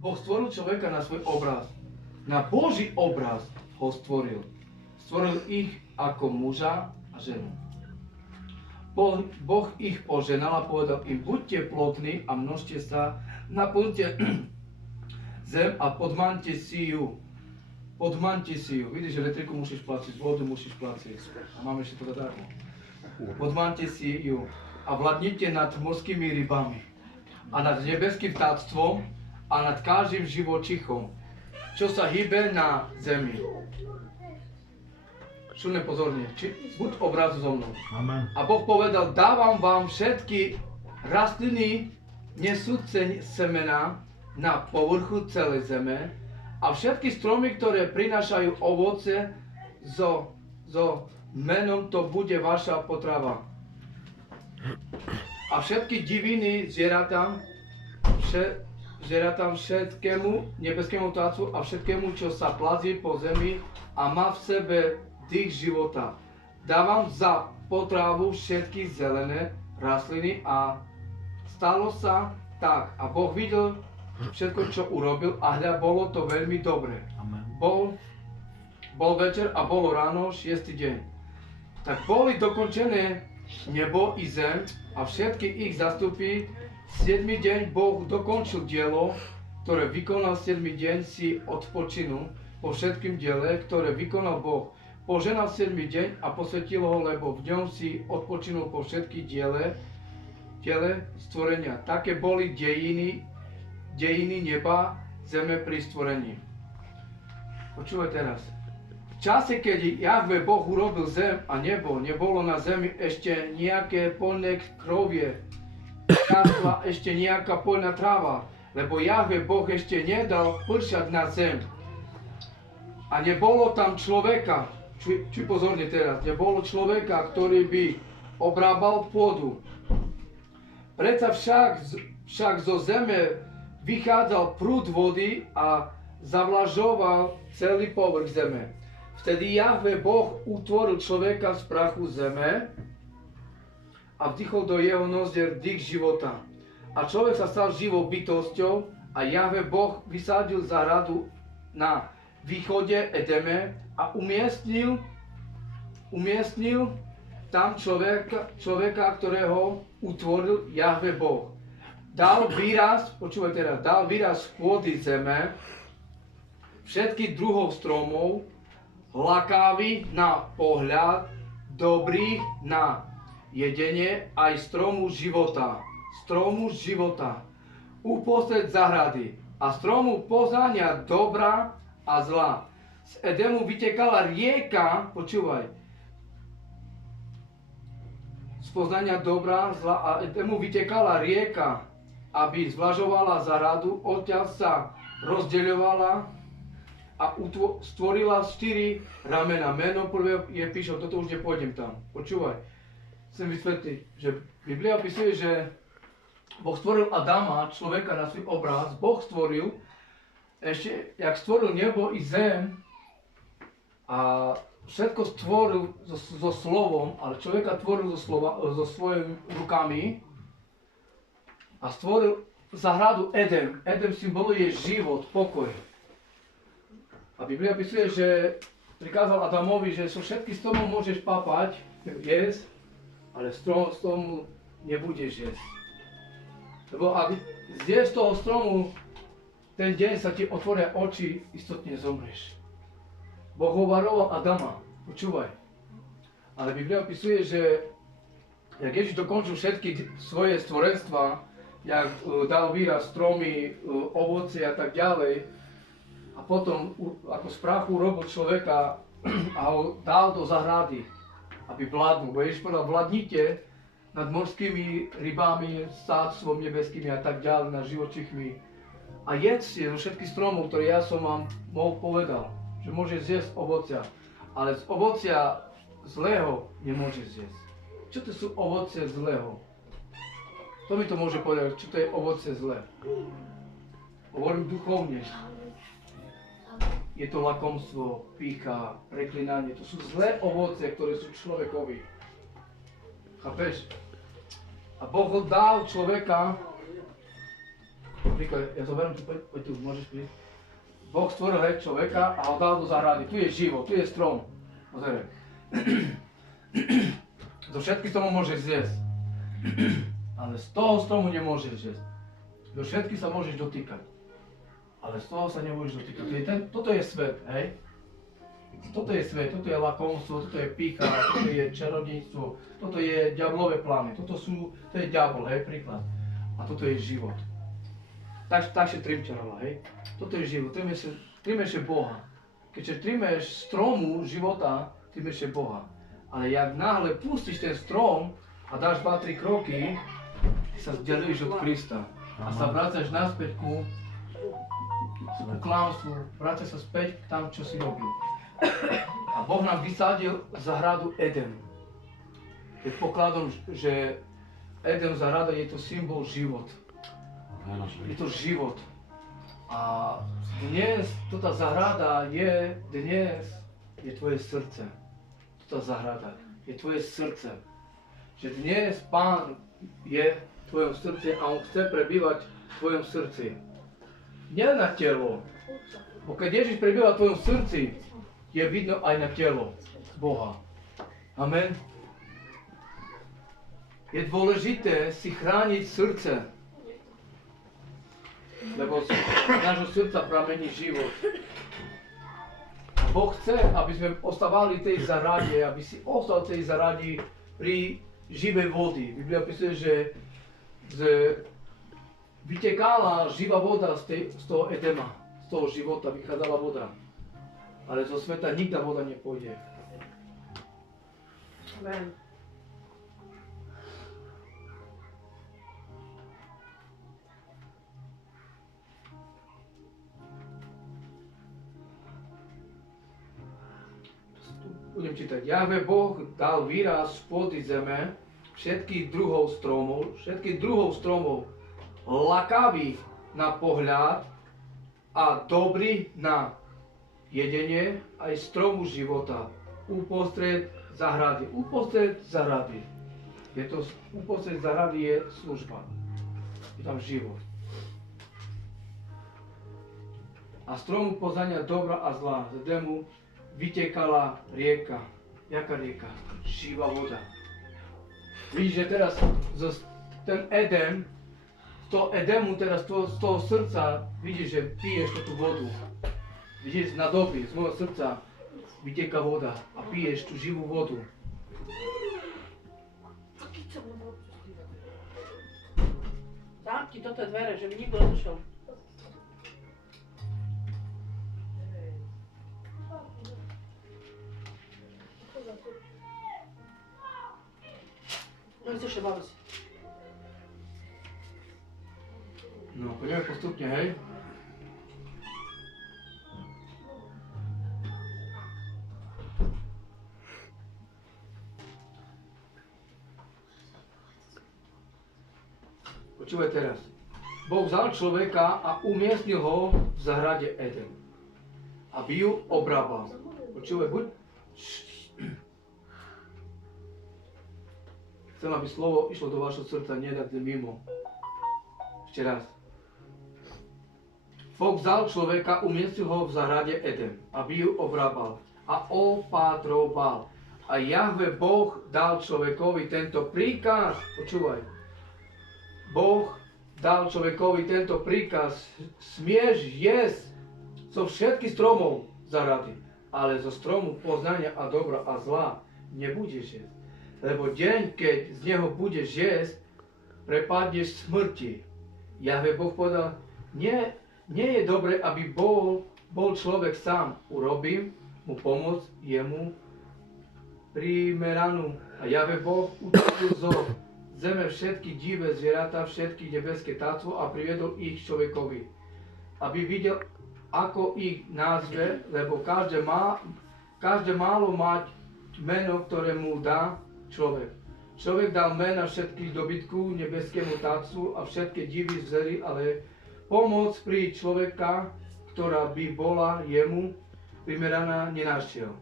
Boh stvoril človeka na svoj obraz. Na Boží obraz ho stvoril. Stvoril ich ako muža a ženu. Boh ich poženal a povedal im, buďte plodní a množte sa, naplňte zem a podmante si ju. Podmante si ju. Vidíš, že elektriku musíš platiť, vodu musíš platiť. A máme ešte to zadarmo. Podmante si ju a vládnite nad morskými rybami a nad nebeským vtáctvom a nad každým živočichom, čo sa hýbe na zemi. Šume pozorne, buď obrazu so mnou. Amen. A Boh povedal, dávam vám všetky rastliny nesúce semena na povrchu celej zeme a všetky stromy, ktoré prinášajú ovoce, so menom to bude vaša potrava. A všetky diviny zvieratám všetkému nebeskému vtácu a všetkému, čo sa plazí po zemi a má v sebe dých života. Dávam za potravu všetky zelené rastliny a stalo sa tak. A Boh videl všetko, čo urobil a hľa, bolo to veľmi dobre. Amen. Bol večer a bolo ráno, 6. deň. Tak boli dokončené nebo i zem a všetky ich zastupy. 7. deň Boh dokončil dielo, ktoré vykonal 7. deň, si odpočinul po všetkým diele, ktoré vykonal Boh. Poženal 7. deň a posvetil ho, lebo v ňom si odpočinul po všetky diele stvorenia. Také boli dejiny neba, zeme pri stvorení. Počúvaj teraz. V čase, keď Jahve Boh urobil zem a nebo, nebolo na zemi ešte nejaké poľné krovie, ešte nejaká poľná tráva, lebo Jahve Boh ešte nedal pršať na zem. A nebolo tam človeka, čuj pozorne teraz, nebolo človeka, ktorý by obrábal pôdu. Predsa však zo zeme vychádzal prúd vody a zavlažoval celý povrch zeme. Vtedy Jahve Boh utvoril človeka z prachu zeme a vdychol do jeho nozdier dých života. A človek sa stal živou bytosťou a Jahve Boh vysadil záhradu na východe Edeme a umiestnil tam človeka, ktorého utvoril Jahve Boh. Dal výraz pôdy zeme, všetkých druhov stromov, lákavý na pohľad, dobrý na jedenie, aj stromu života. Uprostred záhrady a stromu poznania dobra a zla. Z Edemu vytekala rieka, počúvaj, z poznania dobra, zla a Edemu vytekala rieka, aby zvlažovala záhradu, odtiaľ sa rozdeľovala a stvorila 4 ramena. Meno prvé je píšo, toto už nepôjdem tam. Počúvaj, chcem vysvetliť, že Biblia opisuje, že Boh stvoril Adama, človeka na svoj obraz. Boh stvoril, ešte jak stvoril nebo i zem a všetko stvoril so slovom, ale človeka tvoril so svojimi rukami a stvoril záhradu Edem. Edem symboluje život, pokoj. A Biblia opisuje, že prikázal Adamovi, že so všetkých stromov môžeš papať, jesť, ale stromu nebudeš jesť. Lebo ak zješ toho stromu, ten deň sa ti otvoria oči, istotne zomreš. Boh hovaroval Adama, počúvaj. Ale Biblia opisuje, že jak Ježiš dokončil všetky svoje stvorenstva, jak dal výraz stromy, ovoce a tak ďalej, a potom ako z prachu urobil človeka a ho dal do zahrady, aby vládnu. Bo Ježiš povedal, vládnite nad morskými rybami, vtáctvom nebeskými a tak ďalej, nad živočichmi. A jedzte zo všetkých stromov, ktoré ja som vám povedal, že môžeš zjesť ovocia. Ale z ovocia zlého nemôžeš zjesť. Čo to sú ovocie zlého? Kto mi to môže povedať, čo to je ovocie zlé? Hovorím duchovne. Je to lakomstvo, pýcha, preklinanie. To sú zlé ovocie, ktoré sú človekovi. Chápeš? A Boh dal človeka Napríklad, ja zoberiem tu, poď tu, môžeš prísť. Boh stvoril človeka a ho dal do záhrady. Tu je život, tu je strom. Pozeraj. Zo všetkých stromov môžeš zjesť. Ale z toho stromu nemôžeš jesť. Do všetkých sa môžeš dotýkať. Ale z toho sa nemôžeš dotýkať. Toto je svet, hej? Toto je svet, toto je lakomstvo, toto je pýcha, toto je čarodejstvo, toto je diablové plány, to je diabol, hej, príklad. A toto je život. Tak się trimčarala, hej? Toto je život, trimeš je Boha. Keď trimeš stromu života, trimeš je Boha. Ale jak náhle pustíš ten strom a dáš 2-3 kroky, ty sa vzdialuješ od Krista. A sa vracaš naspäť ku klamstvu, vracaš sa späť tam, čo si robil. A Boh nám vysadil záhradu Eden. Predpokladom, že Eden záhrada je to symbol život. Je to život. A dnes, tota záhrada je tvoje srdce. Tota záhrada je tvoje srdce. Že dnes Pán je v tvojom srdci a On chce prebývať v tvojom srdci. Nie na telo. Bo keď Ježiš prebýva v tvojom srdci, je vidno aj na telo Boha. Amen. Je dôležité si chrániť srdce, lebo z nášho srdca pramení život. A Boh chce, aby sme ostávali v tej zarade, aby si ostal v tej zarade pri živej vody. Biblia píše, že vytekala živá voda z toho Edema, z toho života vychádzala voda. Ale zo sveta nikda voda nepôjde. Amen. Budem čítať. Jahve Boh dal výraz spody zeme všetkých druhov stromov, lakavých na pohľad a dobrý na jedenie aj stromu života uprostred zahrady. Uprostred zahrady. Uprostred zahrady je služba. Je tam život. A stromu poznania dobra a zla. Z Edenu vytekala rieka. Jaká rieka? Živá voda. Vidíš, že teraz ten Eden, z toho Edemu, teraz z toho srdca, vidíš, že piješ tú vodu. Vidíš, na doby z môjho srdca vyteká voda a piješ tú živú vodu. Zamkni toto dvere, že mi nikto nedošiel. No i chceš baviť. No, poďme postupne, hej. Počúvaj teraz. Boh vzal človeka a umiestnil ho v zahrade Eden, aby ju obrábal. Počúvaj, buď. Chcem, aby slovo išlo do vašho srdca, nie tak mimo. Ešte raz. Boh vzal človeka, umiestnil ho v zahrade Eden, aby ju obrábal a opatroval. A Jahve Boh dal človekovi tento príkaz. Počúvaj. Boh dal človekovi tento príkaz, smieš jesť zo všetkých stromov zahrady, ale zo stromu poznania a dobra a zla nebudeš jesť. Lebo deň, keď z neho budeš jesť, prepadneš smrti. Jahve Boh povedal, nie je dobre, aby bol človek sám. Urobím mu pomoc jemu primeranú. A Jahve Boh utvoril zo zeme všetky divé zvieratá, všetky nebeské táctvo a priviedol ich človekovi, aby videl, ako ich nazve, lebo každé málo mať meno, ktoré mu dá človek. Človek dal mena všetkých dobytku, nebeskému táctvu a všetky divy zvery, ale pomoc pri človeka, ktorá by bola jemu primeraná, nenašiel.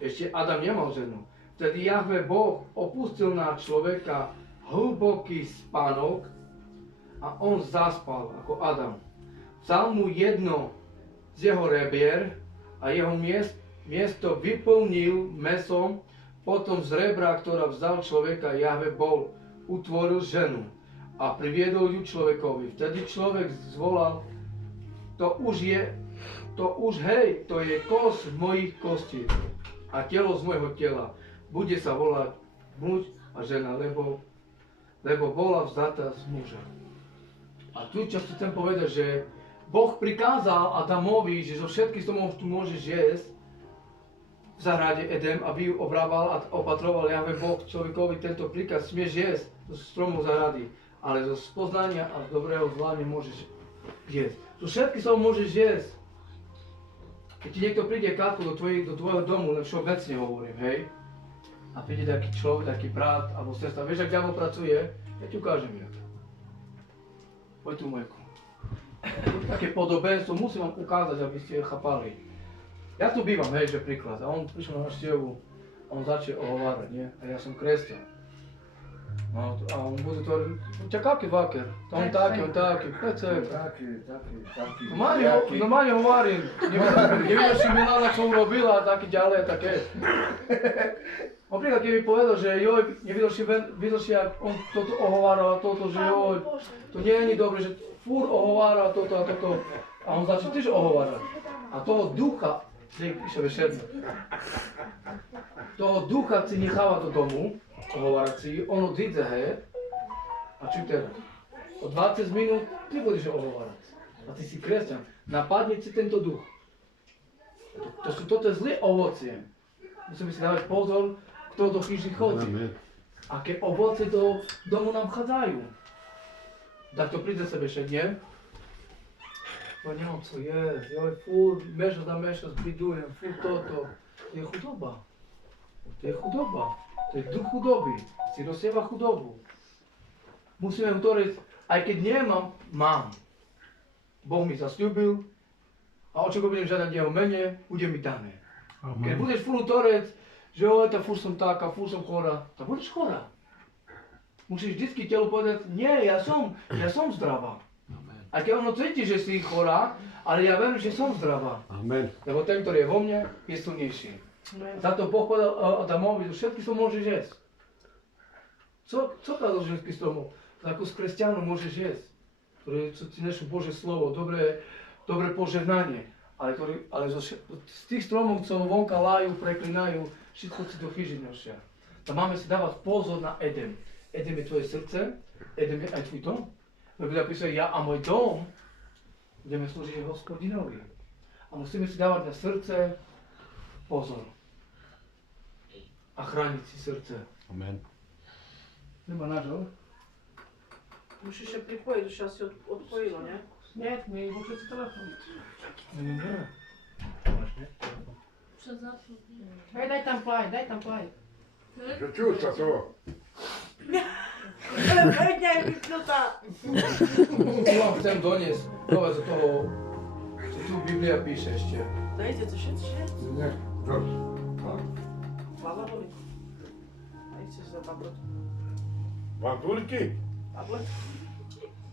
Ešte Adam nemal ženu. Vtedy Jahve Boh opustil na človeka hlboký spánok a on zaspal ako Adam. Vzal mu jedno z jeho rebier a jeho miesto vyplnil mesom, potom z rebra, ktorá vzal človeka, Jahve Boh utvoril ženu a priviedol ju človekovi. Vtedy človek zvolal, to je kosť z mojich kostí a telo z môjho tela. Bude sa volať muž a žena, lebo bola vzdatá z muža. A tu často chcem povedať, že Boh prikázal Adamovi, že zo všetkých stromov tu môžeš jesť v záhrade Edem, aby ju obrával a opatroval Jahve Boh človekovi tento príkaz, smieš jesť zo stromov záhrady, ale zo spoznania a dobrého zla nemôžeš jesť. Zo všetkých stromov môžeš jesť. Keď ti niekto príde krátko do tvojho domu, len všeobecne hovorím, hej, a príde taký človek, taký brat alebo sestra, vieš, ak diabol pracuje, ja ti ukážem jak. Poď tu, Mojko. Také podobenstvo, musím vám ukázať, aby ste chápali. Ja tu bývam, hej, že príklad, a on prišiel na návštevu, on začal ohovárať, nie? A ja som kresťan. No, a on bude to, čakáky vaker, on taký, pecek. Taký. Normálne hovorím, nevidel si Milana, čo urobila, a taký ďalej, také. Napríklad, keď mi povedal, že joj, nevidel si, jak on toto ohováral a toto, že joj, to nie je dobre, že furt ohovára toto a toto. A on začal tiež ohovárať. A toho ducha, toho ducha si necháva do domu, ohovárať si, on odíde, hej. A čo teraz? O 20 minút ty budeš ohovárať. A ty si kresťan. Napadne si tento duch. Toto je zlé ovocie. Musíme si dávať pozor, kto do chyží chodí. Aké ovoce do domu nám vchádzajú. Tak to príde sebe však, nie? No nemám co jesť, joj, furt, mešac zbidujem, furt toto. To je chudoba. To je duch chudoby. Si rozsieva chudobu. Musíme utoriť, aj keď nemám, mám. Boh mi zasľúbil a o čo budem žiadať jeho mene, bude mi dané. Keď budeš furt utoriť, že oj, furt som taká, furt som chorá, tak budeš chorá. Musíš vždycky telu povedať, nie, ja som zdravá. A keď ono cíti, že si chorá, ale ja viem, že som zdravá. Amen. Lebo ten, ktorý je vo mne, je silnejší. Za to Boh povedal Adamovi, že všetky stromov môžeš jesť. Co kázal všetky stromov? Ako z kresťanov môžeš jesť. Ktoré ti nešú Božie slovo, dobré požehnanie. Ale z tých stromov, čo vonka lájú, preklinajú, všetko si do chyži nosia. Tak máme si dávať pozor na Edem. Edem je tvoje srdce, Edem je aj tvoj dom. Lebo napísali, ja a môj dom budeme slúžiť Hospodinovi. A musíme si dávať na srdce pozor. A chrániť si srdce. Amen. Neba nášho? Musisz się pripojiť, už asi odpojilo, nie? Nie, nie, bo všetci telefon. Nie. Daj tam plaj. Že čústa to. Veď nie je vypnutá. Tu vám chcem doniesť povedz do toho, čo tu Biblia píše ešte. Dajte to všetci. Nie, to. Hlava boli. A idete za tablet. Vám turky? Tablet?